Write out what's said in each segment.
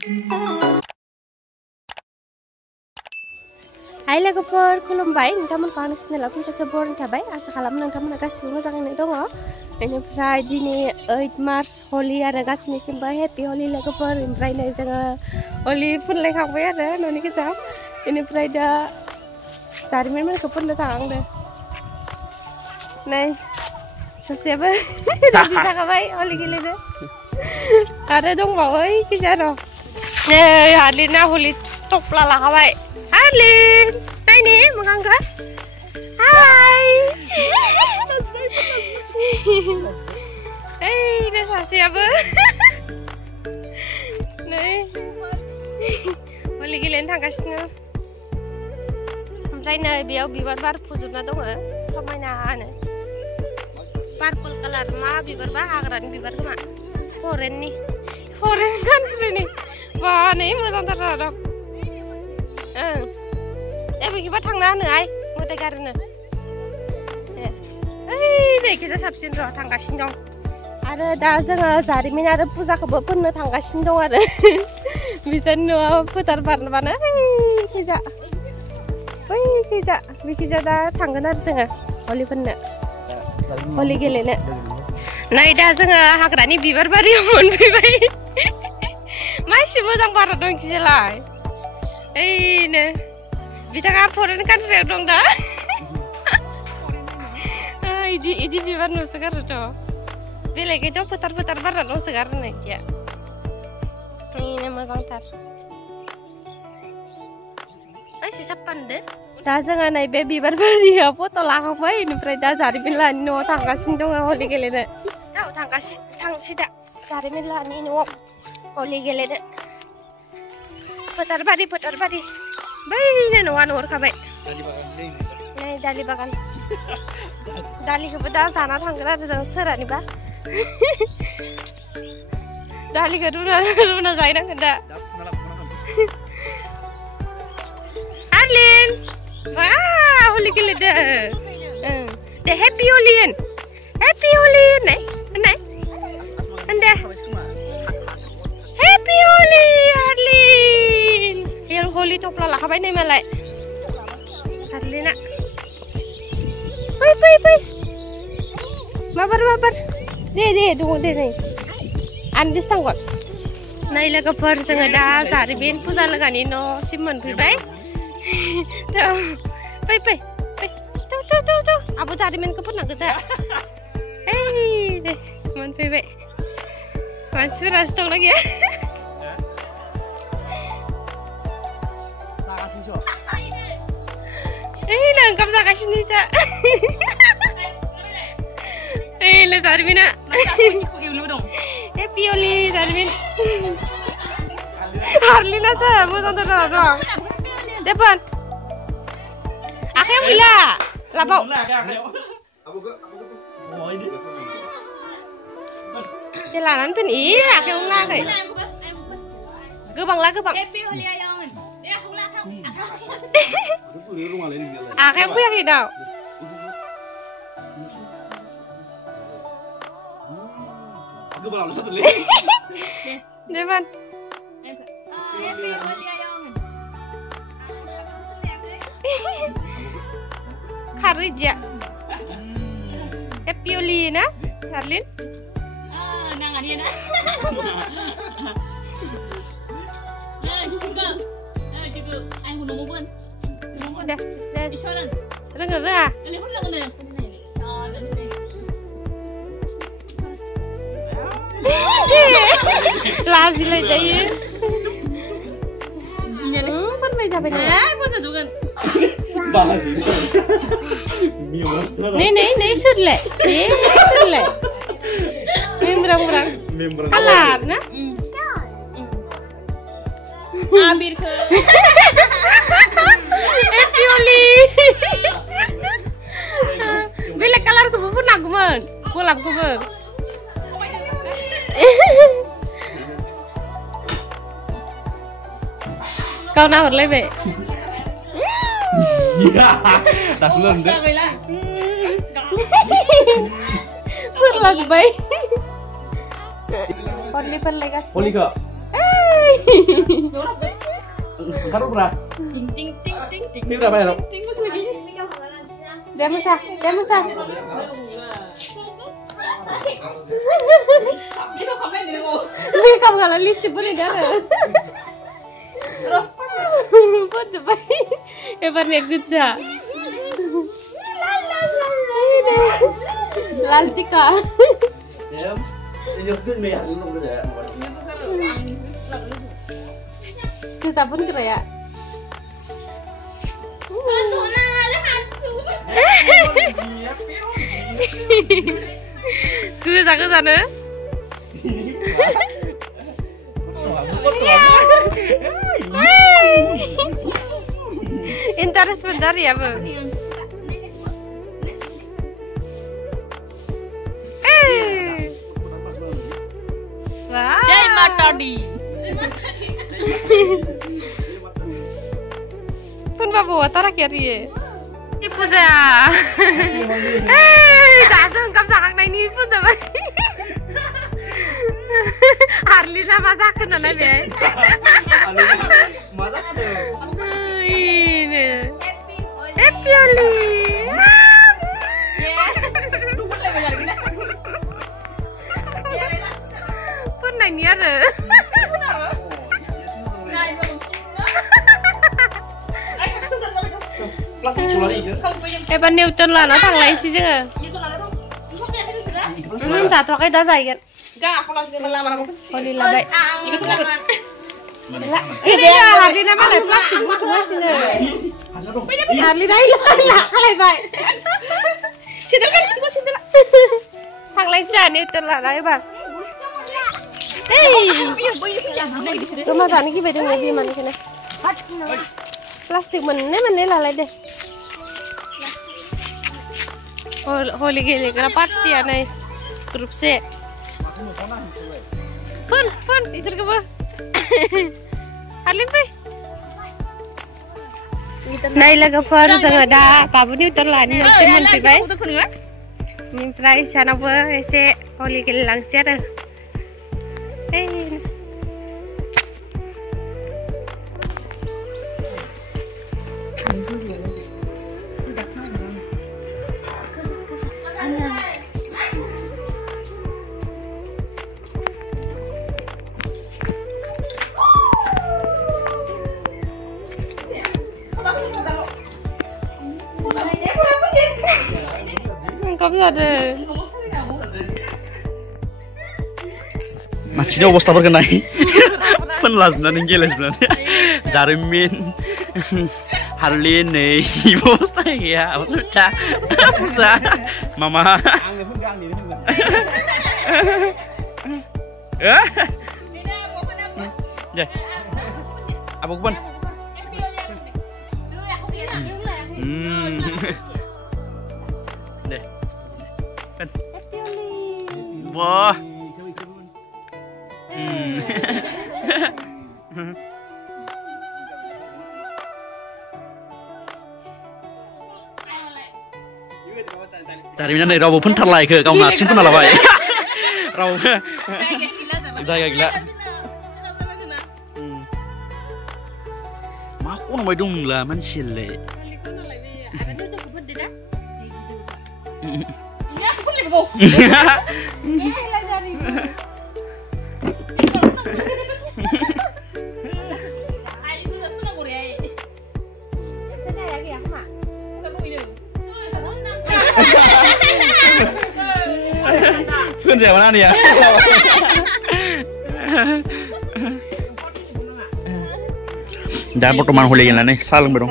Hai logoफोर खुलुमबाय नोंथांमोनखौ आंनि चेनेलाव फिन खेबसे बरायनाय थाबाय आसा खालामो नोंथांमोना गासिबो मोजाङैनो दङ बेनिफ्राय दिनै 8 मार्च हलि आरो गासिनिसिमबो हेपि हलि लोगोफोर ओमफ्राय नै जोङो हलि फुनलायखांबाय आरो न'नि गोजा बेनिफ्राय दा जारिमिनफोरखौ फुननो थांदों नै सासेयाबो रेडि जाखाबाय हलि गेलेनो आरो दंबावो ओइ गोजा र' नै हारलिना हलि टप्ला लाखाबाय Arlin, ini mengangga. Hai. Hei, udah siapa? Nih, boleh giliran tanggasnya. Oमफ्राय नै बेयाव बिबार बारफुजोबना दङ समायनानो पार्पल कालार मा बिबार बा हाग्रानि बिबार खोमा फरेन कान्ट्रिनि बा नै मोजांथार दं बेखिबा थांना होनोहाय मोदाय गारोनो बेखिजा साबसिन र' थांगासिनो दं आरो दा जोङो जारिमिन आरो फुजाखौबो फोननो थांगासिनो दं आरो बिसोरनि न'आव फोथार बारनोबानो बेखिजा दा थांगोन आरो जोङो हलि फोननो हलि गेलेनो नै दा जोङो हाग्रानि बिबार बारियाव मोनफैबाय मा एसे मोजां बारा दं खिजालाय ओइनो बिथाङा फरेन कान्ट्रियाव दं दा इदि बिबार नुसोगारोथ' बेलेगैथ' फोथार बारना दंसोगारो नै इदिया ओइनो मोजांथार एसे साफा नुदो दा जोङो नैबे बिबार बारियाव फट' लाखांबाय बेनिफ्राय दा जारिमिन लाहानि न'आव थांगासिनो दङ हलि गेलेनो थांसै दा जारिमिन लाहानि न'आव हलि गेलेनो फोथार बारि बैनो न'आ नुहुरखाबाय नै दालि बागान दालिखौबो दा जाना थांगोन आरो जों सोरानिबा दालिखौ रुना जाहैनांगोन दा आर्लिन वा हलि गेलेदो दे हेपि हलि होननाय दे हेपि हलि आर्लिन हलि टप्ला लाखाबाय नै मालाय हारलिना फै माबार दे दङ दे नै आन्दिस थांगोन नै लोगोफोर जोङो दा जारिमिन फुजा लोगानि न'सिम मोनफैबाय फै आब' जारिमिनखौ फोननांगौ दा ओइ दे मोनफैबाय मानसिफोरासो दंना गैया Ini enggak bisa kasih nih cak. Ini Zarmina. Happy Holi Zarmin. Harlina cak, mau tonton dong. Depan. Akhirnya bila, lapau. Jalanan pun iya, akhirnya nggak kayak. Gebang. Happy Holi ayam. Akhirnya aku yang hidau. Depan. Karija. Happy Holi na, Harlin. Nangannya na. Juga, aku nunggu pun. Dah. Isyarat. Dengar dah. Telepon lah kena. Lazi lah jadi. Pun baca. Pun juga. Nih surle. Surle. Membrang. Alar, na? Abir ke Happy Holi bila kalar ku pun aku men kulap ku men kau nawar lebe tas lu ndek pur lagu baik Holi per legas Holi ka Karo berapa? Ting. Ini berapa ya, Rok? Ting bos lagi. Dia masak. Ini komen di mau. Ini kamu kalau list boleh dah. Pun coba. Hebat nih kerja. Laltika. Ya, ini udah nih ya, lu udah ya. Bisa pun kira ya. Cứ ra nữa. Interest bentar ya, Bu. Wow. Jai Mata Di. Pun babu tarak ya dia. Ibu saya. Dasar kamu sangat naik ini pun sama. Arlina masak kena nabi. Masak tuh. Ini. Happy Oli. Pun naik ni ada. Ban Newton là nó thằng này xí chứ. Giả thoa cái đá dày kìa. Oli là vậy. Ini ya hari nama lah plastik buat semua sini. Hari dah lah kalau baik. Sini kan sini lah. Thằng này giả Newton là đấy bạn. Ramadan ini beda nih gimana sini? Plastik mana lah deh. Holi खेलने का पार्टी है नहीं ग्रुप से फन इधर के वो हालिम पे नहीं लगा पर जगह दा बाबू नी उतर लानी nanti मंत्री भाई निम्फ्राई sana वो ऐसे होली खेल langsir 감사들. Masih 어वस्थা berkenai. Penlas dan Inggris sebenarnya. Zarimin, Harlin nih, 어वस्थা ya. Pulsa, Mama. Ya. Apa kuban? Deh. Kan. Wah. Dari mana nih? Rau pun terlai ke kau ngasih pun ala baik. Rau. Jaga gila. Mak aku namai dong lah mansil le. Kerja mana nih ya? Dan pertemuan holy yang lain saling berong.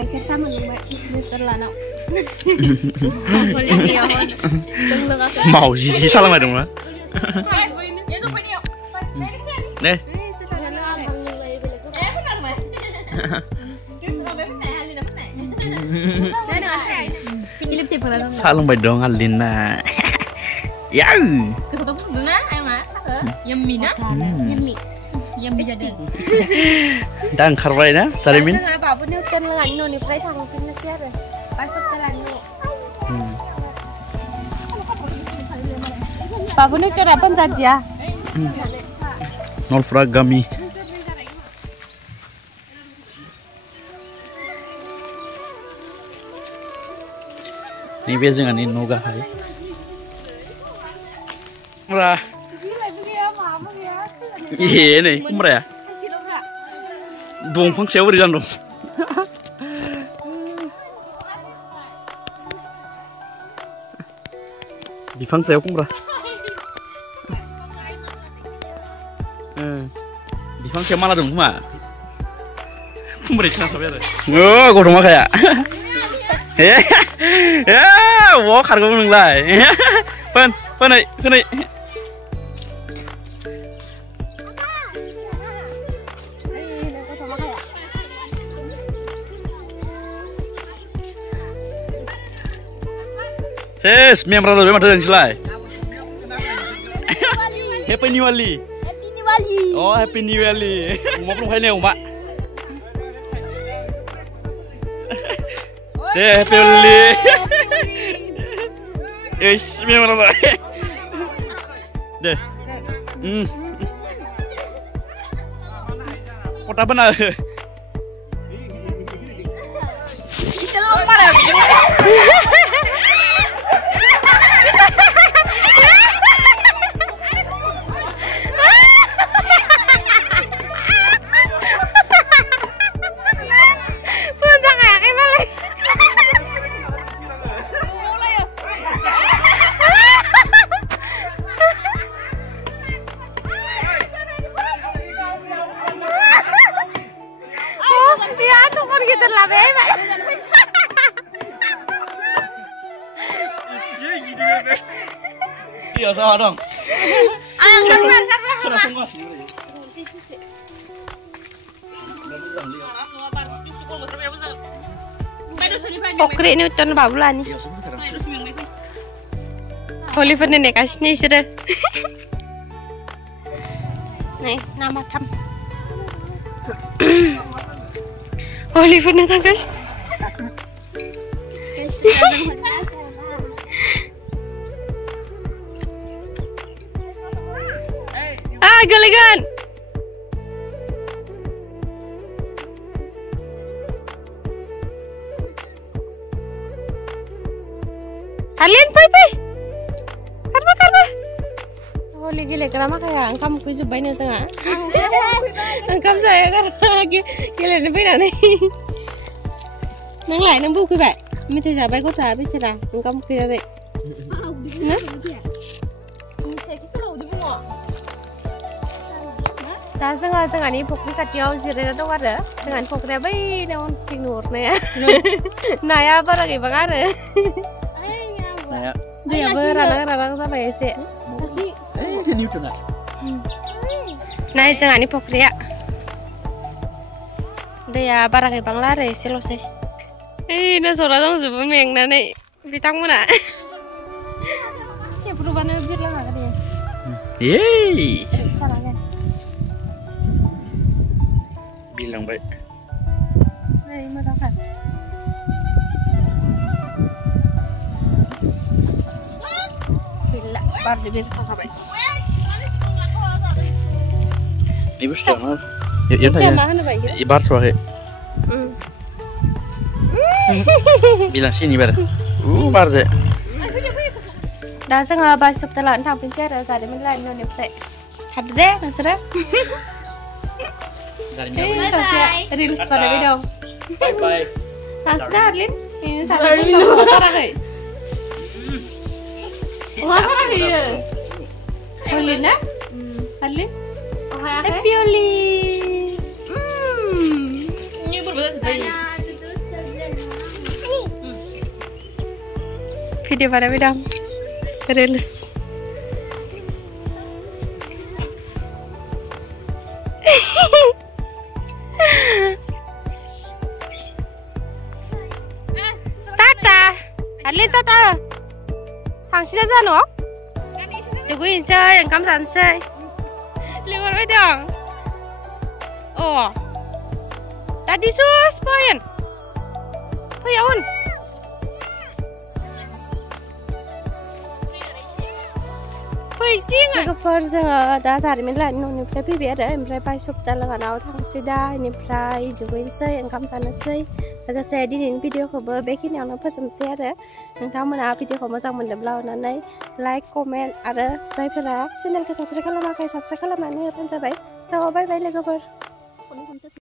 Mau sih saling berong lah. Nih. Saling berong Alina. Ya. Dan karwai na, Sarimin. Babu ni utan lengan no ni prai thang pin na sia rồi. Pasok jalan no. Babu ni utan apa saja? Nol fragami. Naibe जोंहानि न' गाहाय खुमब्रा नै खुमब्राया दंफां सायाव बोरै जाना दं बिफां सायाव खुमब्रा बिफां सायाव माला दं खोमा खुमब्राया साना थाबाय आरो गथ'माखाया बहा खारगौ नोंलाय फोनै Ses, memra lo memang terus lah. Happy New Year. Oh, Happy New Year. Mau belum kali ni, Mak? Happy New Year. Yes, memra lo. Deh. Kota benar. Kita lupa dah. Iya, sama dong. Ayo, kan. Sudah tunggu sini. Pokoknya ini ucon babulan nih. Oliver nenek kasihnya sudah. Nih, nama tam. Oliver nenek kasih. Galegan. Kalian pai. Karma. Oh, gile kenapa kayak engkam ku zubain aja nggak? Engkam saya kan gile nih beda nih. Nang lain nang buku bay. Minta siapa ikut tapi serah. Engkam kira deh. Nah. दा जोंहानि फुख्रि खाथियाव जिरायना दं आरो जोंहानि फुख्रिया बै नायाव थिं नुहुरनाया नाया बारा गैबां आरो दैयाबो रानां जाबाय एसे नाय जोंहानि फुख्रिया दैया बारा गैबांला आरो एसेल'सै ओइ ना जना दंजोबो मेंनानै बिथांमोना सेब्रुबानो बिरलांखागोन Bilang baik. Nih, makan. Bila, baru diberi apa? Ibu sudah mal. Ya tanya. Ibar suara. Bilang sini bar. Bar deh. Dah saya bahas setelah entah pincir ada menelan nyonya plek. Ada deh, nasra. Reels pada video. Bye. Nasra Arlin, ini saya mau taruh lagi. Wah iya. Arlin na? Arlin? Happy Oli. Ini berbeda sekali. Video pada video. Reels. Arlin tata, thằng xin ra nữa, để quý anh chơi, anh cắm sẵn chơi, liên quan với đường, tadi sus poin, poin, लोगोफोर जोङो दा जारिमिन लायनो न'निफ्राय फैबाय आरो ओमफ्राय बायसब जालागानाव थांसै दा बेनिफ्राय दुगैनोसै ओंखाम जानोसै लोगोसे दिनैनि भिडिअखौबो बेखिनियावनो फोजोबनोसै आरो नोंथांमोना भिडिअखौ मोजां मोनदोंब्ला अननानै लाइक कमेन्ट आरो जायफोरा चेनेलखौ साबस्क्राइब खालामाखै साबस्क्राइब खालामनानै होबानो जाबाय स' बाय बाय लोगोफोर